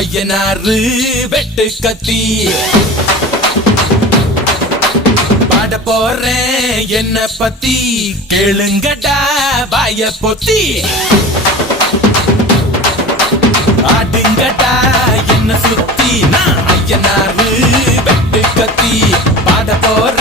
ஐயனாரு வெட்டு கத்தி பாட போறேன் என்ன பத்தி கேளுங்கடா வாய பொத்தி ஆடுங்கடா என்ன சுத்தி நான் ஐயனாரு வெட்டு கத்தி பாட போறேன்